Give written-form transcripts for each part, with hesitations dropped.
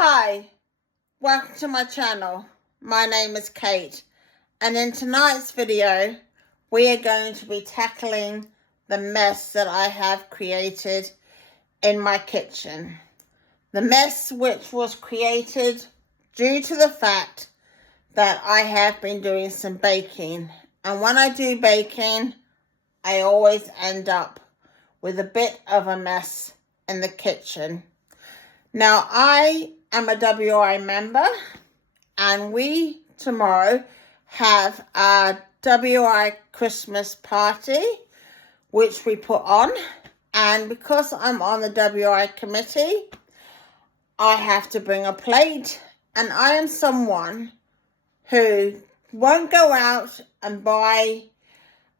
Hi, welcome to my channel. My name is Kate, and in tonight's video we are going to be tackling the mess that I have created in my kitchen. The mess which was created due to the fact that I have been doing some baking, and when I do baking I always end up with a bit of a mess in the kitchen. Now, I am a WI member, and we tomorrow have a WI Christmas party, which we put on. And because I'm on the WI committee, I have to bring a plate. And I am someone who won't go out and buy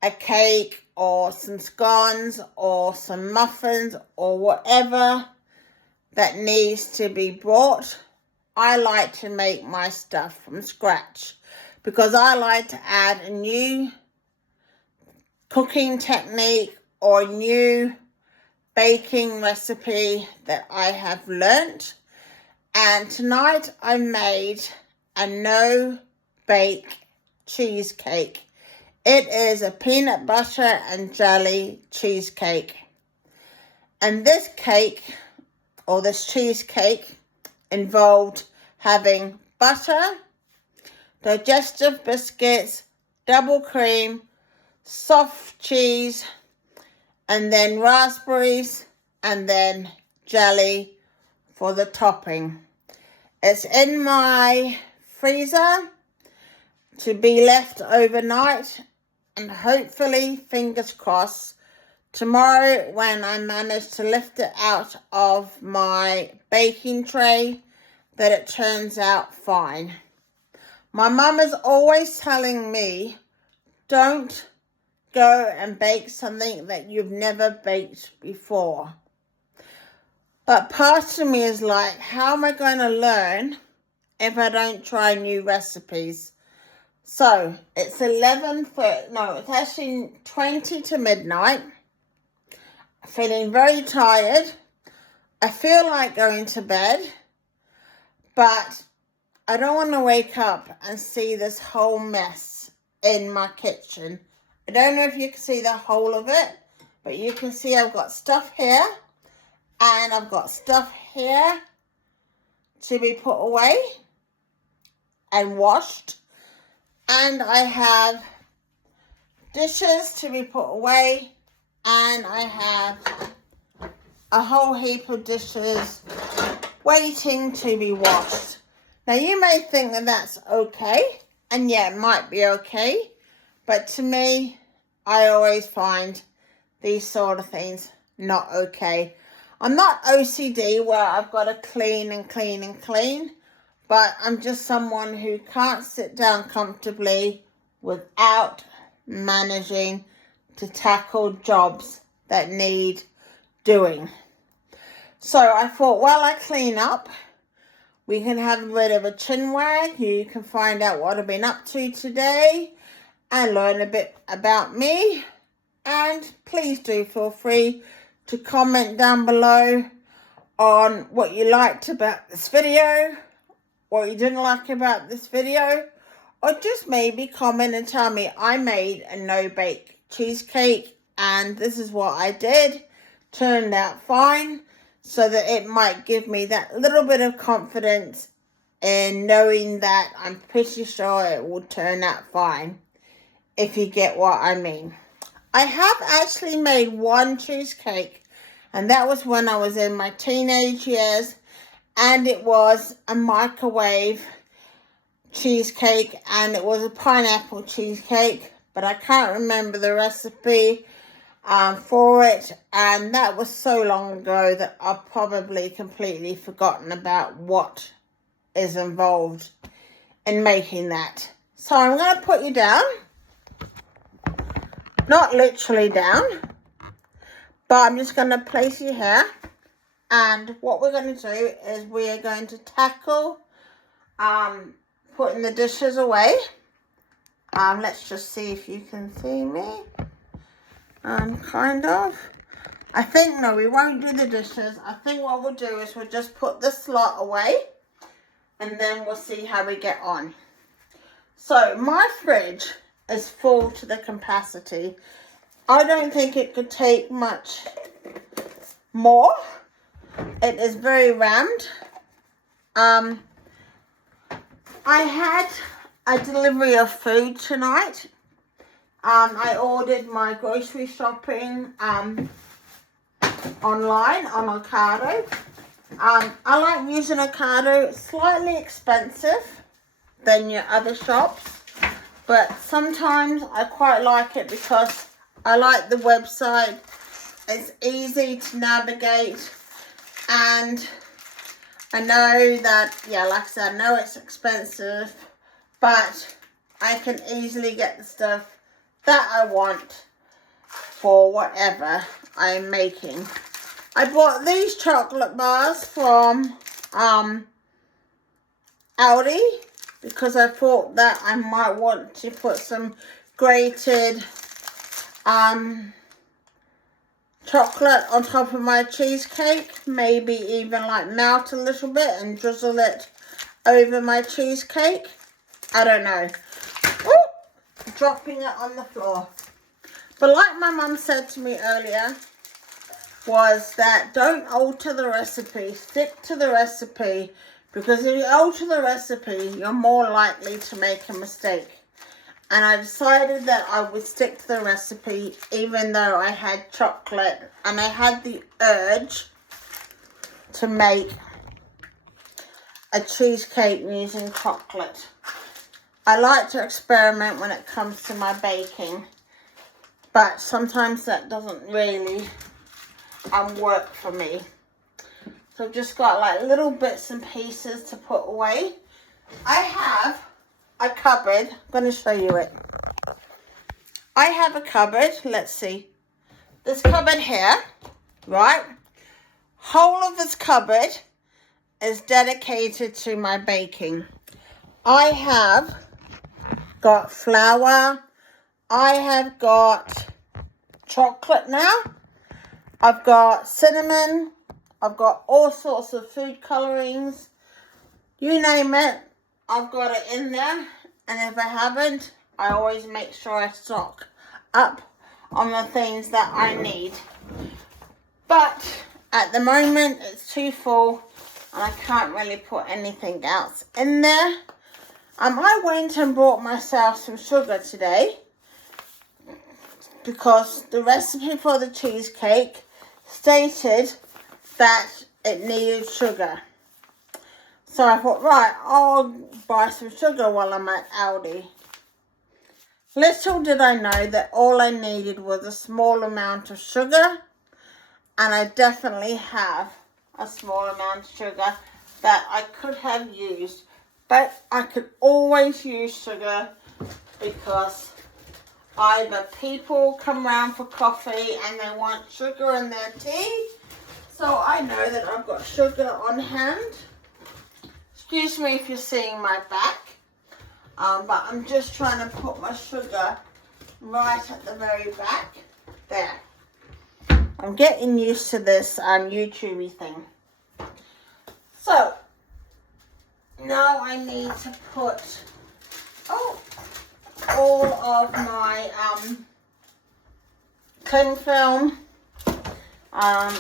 a cake or some scones or some muffins or whatever that needs to be bought. I like to make my stuff from scratch because I like to add a new cooking technique or new baking recipe that I have learnt. And tonight I made a no-bake cheesecake. It is a peanut butter and jelly cheesecake. And this cake, or this cheesecake, involved having butter, digestive biscuits, double cream, soft cheese, and then raspberries, and then jelly for the topping. It's in my freezer to be left overnight, and hopefully, fingers crossed, tomorrow, when I manage to lift it out of my baking tray, that it turns out fine. My mum is always telling me, don't go and bake something that you've never baked before. But part of me is like, how am I going to learn if I don't try new recipes? So, it's it's actually 20 to midnight. Feeling very tired. I feel like going to bed, but I don't want to wake up and see this whole mess in my kitchen. I don't know if you can see the whole of it, but you can see I've got stuff here and I've got stuff here to be put away and washed, and I have dishes to be put away, and I have a whole heap of dishes waiting to be washed. Now, you may think that that's okay, and yeah, it might be okay, but to me, I always find these sort of things not okay. I'm not OCD where I've got to clean and clean and clean, but I'm just someone who can't sit down comfortably without managing to tackle jobs that need doing. So I thought, while I clean up, we can have a bit of a chin wag. You can find out what I've been up to today and learn a bit about me. And please do feel free to comment down below on what you liked about this video, what you didn't like about this video, or just maybe comment and tell me I made a no-bake cheesecake and this is what I did. Turned out fine, so that it might give me that little bit of confidence in knowing that I'm pretty sure it will turn out fine, if you get what I mean. I have actually made one cheesecake, and that was when I was in my teenage years, and it was a microwave cheesecake, and it was a pineapple cheesecake, but I can't remember the recipe for it, and that was so long ago that I've probably completely forgotten about what is involved in making that. So I'm going to put you down, not literally down, but I'm just going to place you here, and what we're going to do is we are going to tackle putting the dishes away. Let's just see if you can see me. Kind of. I think, no, we won't do the dishes. I think what we'll do is we'll just put this lot away. and then we'll see how we get on. So my fridge is full to the capacity. I don't think it could take much more. It is very rammed. I had a delivery of food tonight. I ordered my grocery shopping online on Ocado. I like using Ocado. It's slightly expensive than your other shops, but sometimes I quite like it because I like the website. It's easy to navigate, and I know that, yeah, like I said, I know it's expensive, but I can easily get the stuff that I want for whatever I'm making. I bought these chocolate bars from Aldi because I thought that I might want to put some grated chocolate on top of my cheesecake, maybe even like melt a little bit and drizzle it over my cheesecake. I don't know. Ooh, dropping it on the floor. But like my mum said to me earlier, was that don't alter the recipe, stick to the recipe, because if you alter the recipe, you're more likely to make a mistake. And I decided that I would stick to the recipe even though I had chocolate and I had the urge to make a cheesecake using chocolate. I like to experiment when it comes to my baking, but sometimes that doesn't really work for me. So I've just got like little bits and pieces to put away. I have a cupboard. I'm going to show you it. I have a cupboard. Let's see. This cupboard here, right? Whole of this cupboard is dedicated to my baking. I have got flour. I have got chocolate now. I've got cinnamon. I've got all sorts of food colorings. You name it, I've got it in there. And if I haven't, I always make sure I stock up on the things that I need. But at the moment, it's too full and I can't really put anything else in there. I went and bought myself some sugar today because the recipe for the cheesecake stated that it needed sugar. So I thought, right, I'll buy some sugar while I'm at Aldi. Little did I know that all I needed was a small amount of sugar, and I definitely have a small amount of sugar that I could have used, but I could always use sugar because either people come round for coffee and they want sugar in their tea, so I know that I've got sugar on hand. Excuse me if you're seeing my back, but I'm just trying to put my sugar right at the very back. There. I'm getting used to this YouTube-y thing. So, now I need to put all of my cling film and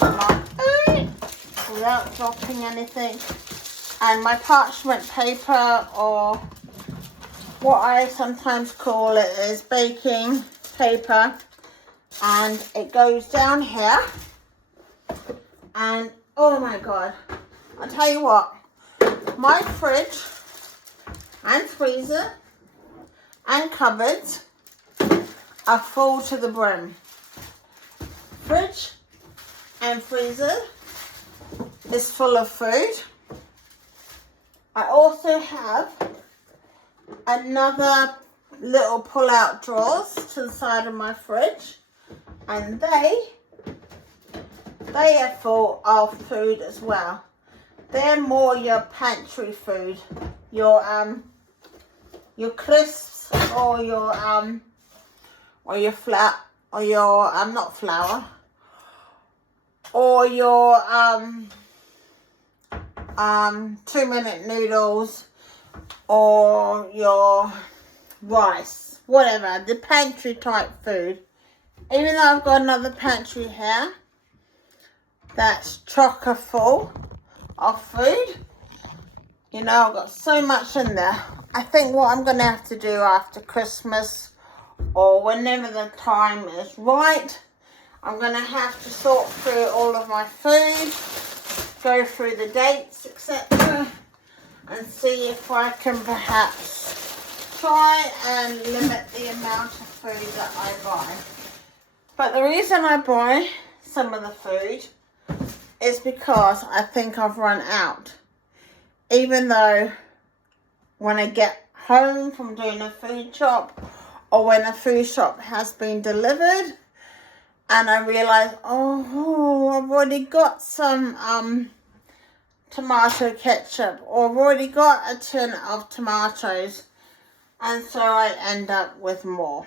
my, without dropping anything, and my parchment paper, or what I sometimes call it is baking paper, and it goes down here. And oh my god, I'll tell you what, my fridge and freezer and cupboards are full to the brim. Fridge and freezer is full of food. I also have another little pull-out drawers to the side of my fridge, and they are full of food as well. They're more your pantry food, your crisps, or your flat, or your not flour, or your 2-minute noodles or your rice, whatever, the pantry type food. Even though I've got another pantry here that's chocker full of food, you know, I've got so much in there. I think what I'm going to have to do after Christmas or whenever the time is right, I'm going to have to sort through all of my food, go through the dates, etc., and see if I can perhaps try and limit the amount of food that I buy. But the reason I buy some of the food is because I think I've run out. Even though when I get home from doing a food shop or when a food shop has been delivered and I realize, oh, I've already got some tomato ketchup, or I've already got a tin of tomatoes, and so I end up with more.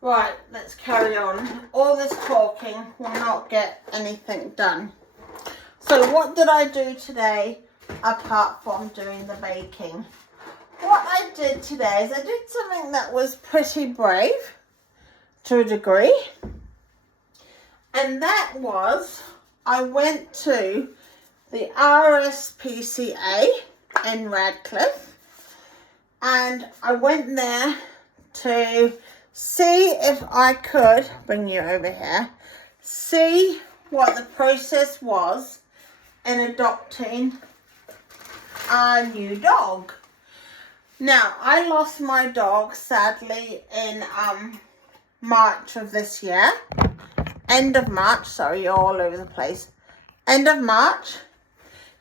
Right, let's carry on. All this talking will not get anything done. So what did I do today apart from doing the baking? What I did today is I did something that was pretty brave to a degree, and that was I went to the RSPCA in Radcliffe, and I went there to see if I could bring you over here, see what the process was in adopting a new dog. Now, I lost my dog sadly in March of this year. End of March, sorry, you're all over the place. End of March.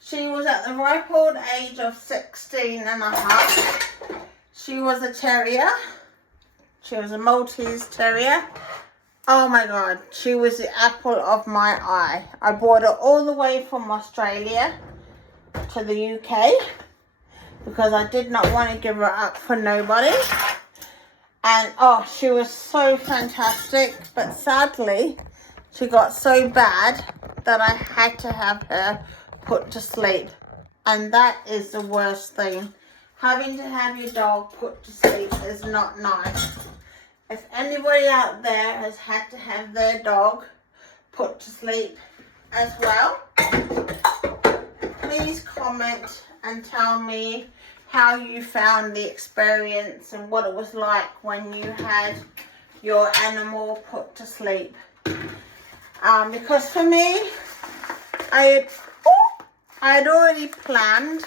She was at the ripe old age of 16 and a half. She was a terrier. She was a Maltese terrier. Oh my God, she was the apple of my eye. I brought her all the way from Australia to the UK because I did not want to give her up for nobody. And oh, she was so fantastic, but sadly, she got so bad that I had to have her put to sleep. And that is the worst thing. Having to have your dog put to sleep is not nice. If anybody out there has had to have their dog put to sleep as well, please comment and tell me how you found the experience and what it was like when you had your animal put to sleep. Because for me, I had already planned,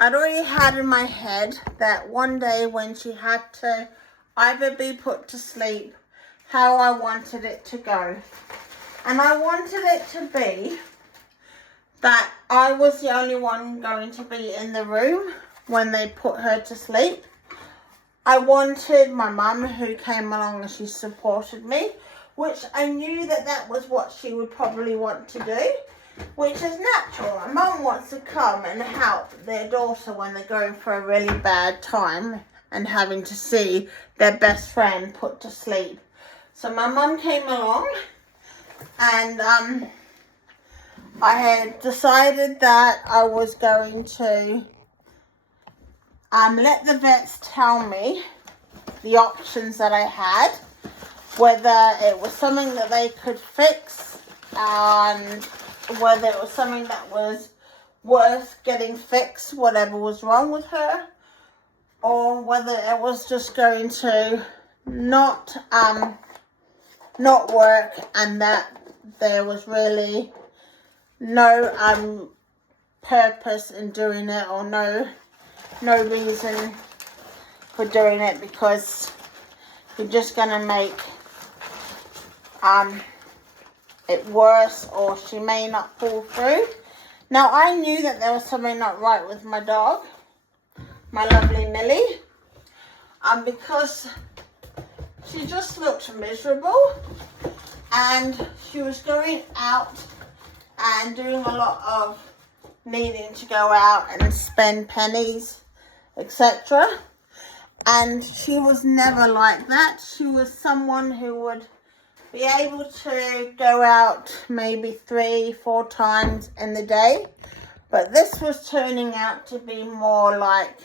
I'd already had in my head that one day when she had to either be put to sleep, how I wanted it to go. And I wanted it to be that I was the only one going to be in the room when they put her to sleep. I wanted my mum, who came along and she supported me, which I knew that that was what she would probably want to do, which is natural. A mum wants to come and help their daughter when they're going for a really bad time and having to see their best friend put to sleep. So my mum came along, and I had decided that I was going to let the vets tell me the options that I had, whether it was something that they could fix and whether it was something that was worth getting fixed, whatever was wrong with her, or whether it was just going to not work and that there was really no purpose in doing it, or no reason for doing it, because you're just going to make it worse, or she may not pull through. Now, I knew that there was something not right with my dog, my lovely Millie, because she just looked miserable, and she was going out and doing a lot of needing to go out and spend pennies, etc. And she was never like that. She was someone who would be able to go out maybe 3-4 times in the day. But this was turning out to be more like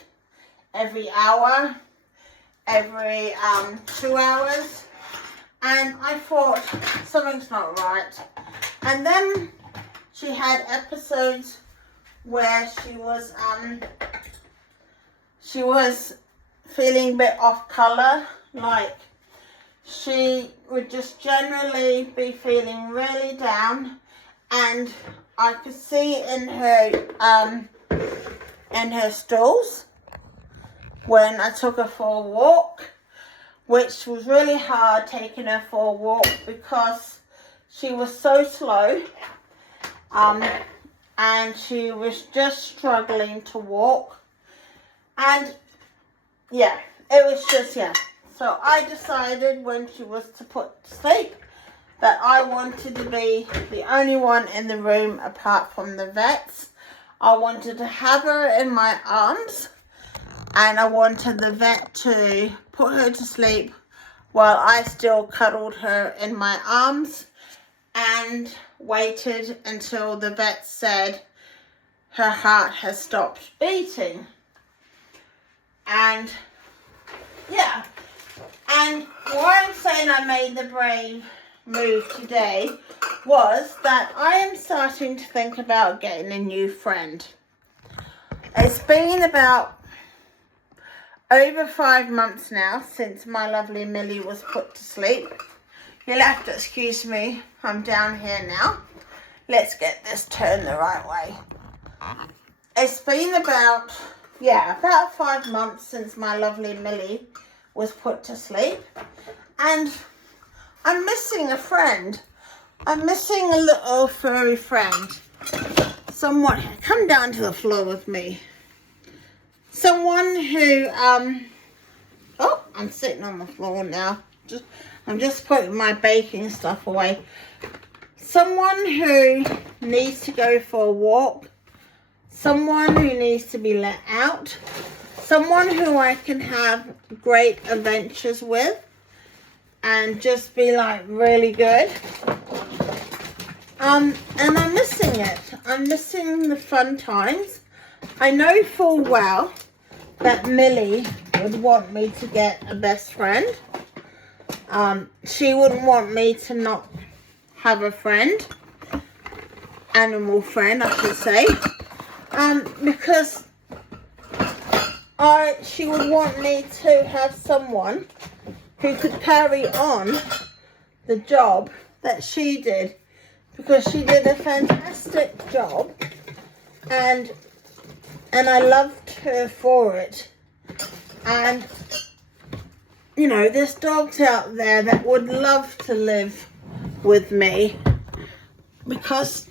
every hour, every 2 hours. And I thought something's not right. And then she had episodes where she was feeling a bit off color, like she would just generally be feeling really down, and I could see in her stools when I took her for a walk, which was really hard taking her for a walk because she was so slow, and she was just struggling to walk, and yeah, it was just, yeah. So I decided when she was to put to sleep that I wanted to be the only one in the room apart from the vets. I wanted to have her in my arms, and I wanted the vet to put her to sleep while I still cuddled her in my arms and waited until the vet said her heart has stopped beating. And yeah, and why I'm saying I made the brave move today was that I am starting to think about getting a new friend. It's been about over 5 months now since my lovely Millie was put to sleep. You'll have to excuse me, I'm down here now. Let's get this turned the right way. It's been about 5 months since my lovely Millie was put to sleep, and I'm missing a friend. I'm missing a little furry friend. Someone, come down to the floor with me. Someone who, oh, I'm sitting on the floor now. I'm just putting my baking stuff away. Someone who needs to go for a walk. Someone who needs to be let out. Someone who I can have great adventures with and just be like really good. And I'm missing it. I'm missing the fun times. I know full well that Millie would want me to get a best friend. She wouldn't want me to not have a friend. Animal friend, I should say. Because she would want me to have someone who could carry on the job that she did, because she did a fantastic job, and I loved her for it. And you know, there's dogs out there that would love to live with me because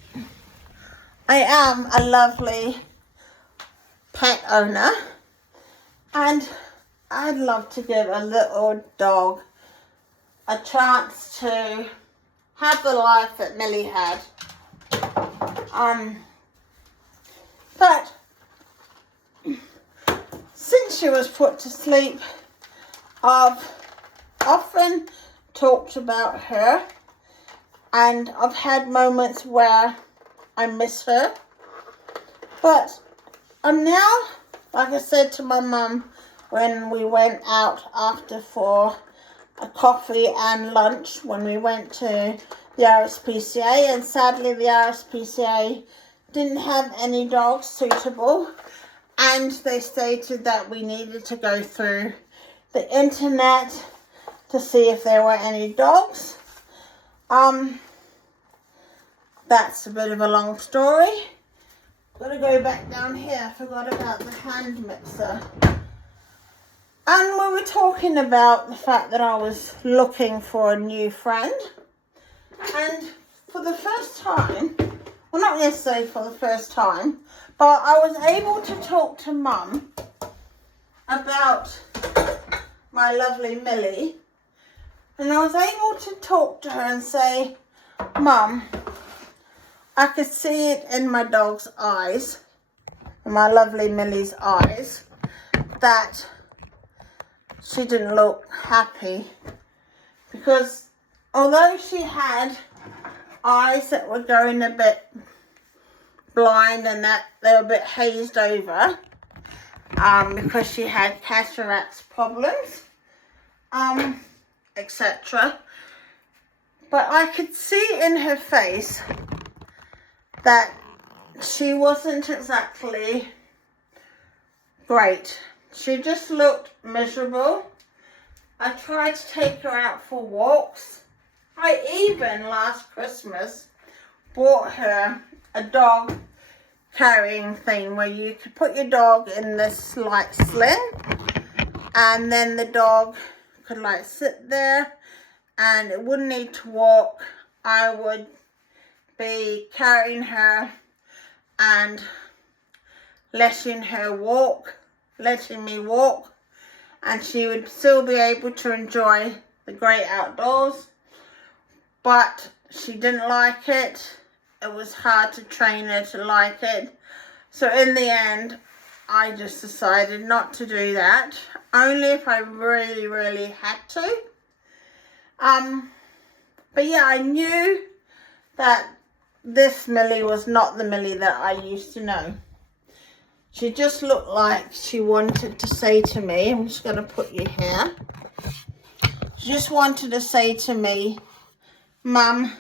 I am a lovely pet owner, and I'd love to give a little dog a chance to have the life that Millie had. But since she was put to sleep, I've often talked about her, and I've had moments where I miss her. But I'm now, like I said to my mum when we went out after for a coffee and lunch, when we went to the RSPCA, and sadly the RSPCA didn't have any dogs suitable, and they stated that we needed to go through the internet to see if there were any dogs. That's a bit of a long story. Gotta go back down here. I forgot about the hand mixer. And we were talking about the fact that I was looking for a new friend. And for the first time, well, not necessarily for the first time, but I was able to talk to Mum about my lovely Millie. And I was able to talk to her and say, Mum, I could see it in my dog's eyes, in my lovely Millie's eyes, that she didn't look happy, because although she had eyes that were going a bit blind and that they were a bit hazed over, because she had cataracts problems, etc. But I could see in her face that she wasn't exactly great. She just looked miserable. I tried to take her out for walks. I even last Christmas bought her a dog carrying thing where you could put your dog in this like sling, and then the dog could like sit there and it wouldn't need to walk. I would be carrying her and letting me walk, and she would still be able to enjoy the great outdoors. But she didn't like it. It was hard to train her to like it. So in the end, I just decided not to do that. Only if I really, really had to. But yeah, I knew that this Millie was not the Millie that I used to know. She just looked like she wanted to say to me, I'm just going to put you here. She just wanted to say to me, Mum,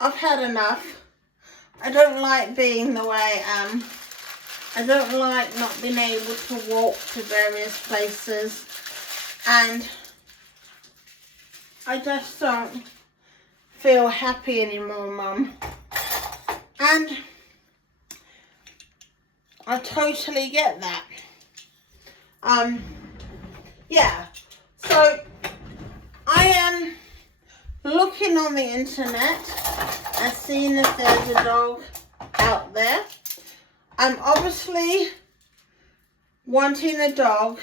I've had enough. I don't like being the way I am. I don't like not being able to walk to various places. And I just don't feel happy anymore, Mum. And I totally get that. Yeah. So I am looking on the internet and seeing if there's a dog out there. I'm obviously wanting a dog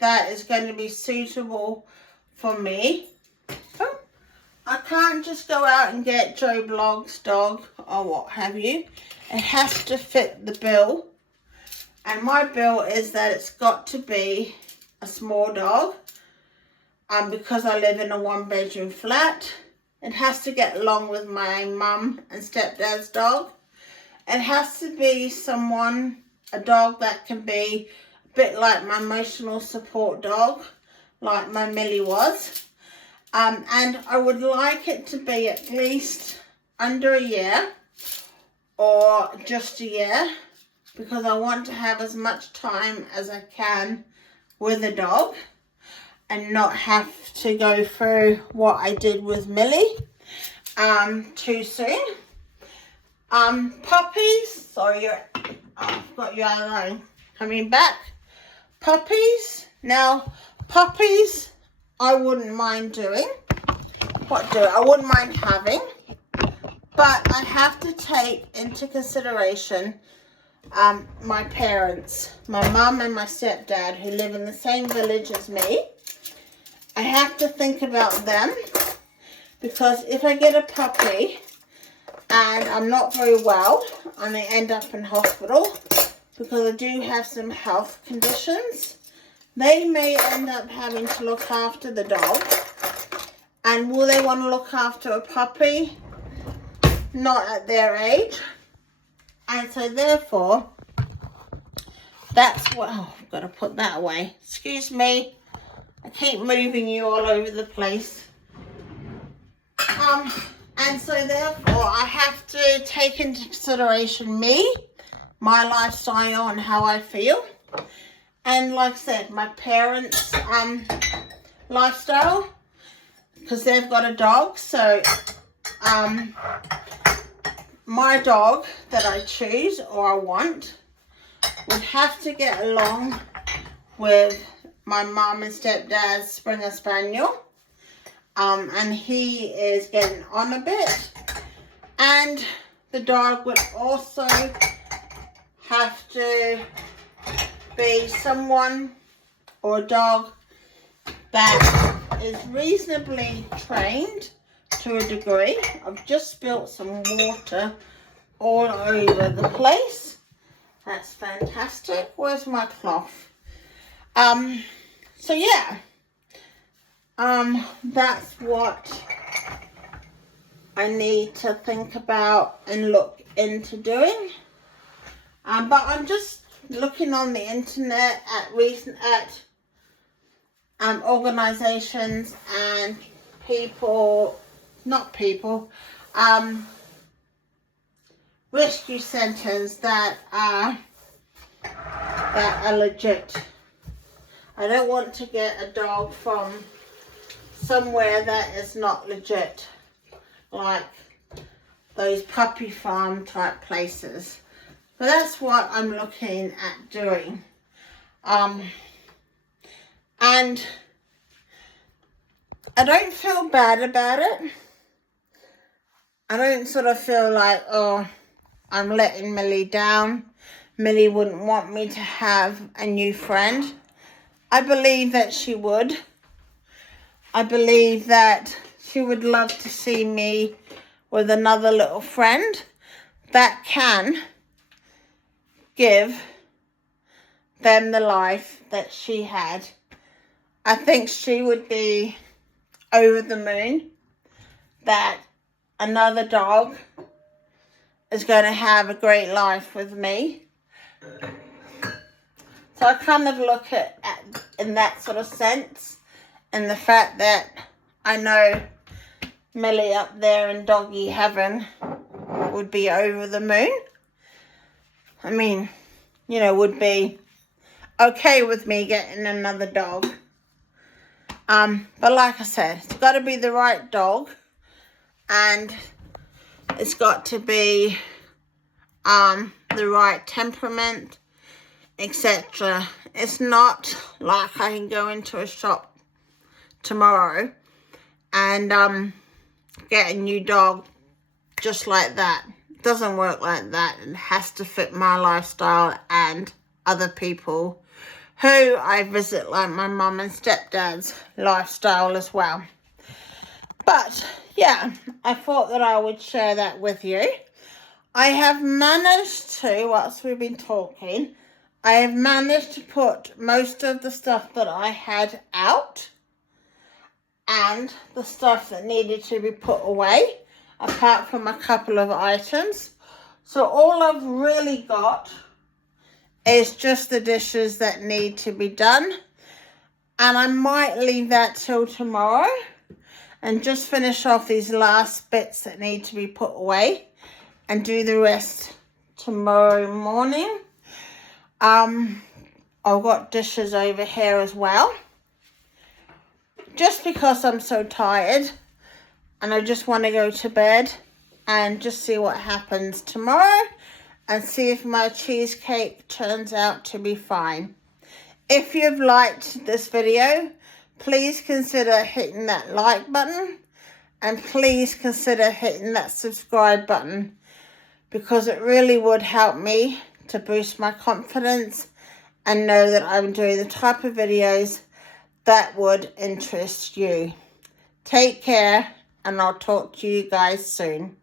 that is going to be suitable for me. So I can't just go out and get Joe Blogg's dog or what have you. It has to fit the bill. And my bill is that it's got to be a small dog. Because I live in a 1-bedroom flat. It has to get along with my mum and stepdad's dog. It has to be a dog that can be a bit like my emotional support dog, like my Millie was. And I would like it to be at least under a year or just a year, because I want to have as much time as I can with a dog and not have to go through what I did with Millie too soon. Puppies, sorry, I've got you out of line. Coming back. Puppies. Now, puppies, I wouldn't mind doing. I wouldn't mind having. But I have to take into consideration my parents, my mum and my stepdad, who live in the same village as me. I have to think about them, because if I get a puppy and I'm not very well and I end up in hospital because I do have some health conditions, they may end up having to look after the dog. And will they want to look after a puppy? Not at their age. And so therefore, that's what, I've got to put that away. Excuse me. I keep moving you all over the place. And so therefore, I have to take into consideration me, my lifestyle and how I feel. And like I said, my parents' lifestyle, because they've got a dog. So my dog that I choose or I want would have to get along with my mum and stepdad's Springer Spaniel. And he is getting on a bit. And the dog would also have to be someone or a dog that is reasonably trained to a degree. I've just spilled some water all over the place. That's fantastic. Where's my cloth? So yeah, that's what I need to think about and look into doing. But I'm just looking on the internet at organizations and rescue centers that are legit. I don't want to get a dog from somewhere that is not legit, like those puppy farm type places. But that's what I'm looking at doing. And I don't feel bad about it. I don't sort of feel like, oh, I'm letting Millie down. Millie wouldn't want me to have a new friend. I believe that she would. I believe that she would love to see me with another little friend that can give them the life that she had. I think she would be over the moon that another dog is going to have a great life with me. So I kind of look at in that sort of sense, and the fact that I know Millie up there in doggy heaven would be over the moon. I mean, you know, would be okay with me getting another dog. But like I said, it's got to be the right dog, and it's got to be the right temperament, etc. It's not like I can go into a shop tomorrow and get a new dog just like that. It doesn't work like that. It has to fit my lifestyle and other people who I visit, like my mum and stepdad's lifestyle as well. But yeah, I thought that I would share that with you. I have managed to, whilst we've been talking, I have managed to put most of the stuff that I had out and the stuff that needed to be put away, apart from a couple of items. So all I've really got is just the dishes that need to be done. And I might leave that till tomorrow and just finish off these last bits that need to be put away and do the rest tomorrow morning. I've got dishes over here as well, just because I'm so tired and I just want to go to bed and just see what happens tomorrow and see if my cheesecake turns out to be fine. If you've liked this video, please consider hitting that like button and please consider hitting that subscribe button, because it really would help me to boost my confidence and know that I'm doing the type of videos that would interest you. Take care, and I'll talk to you guys soon.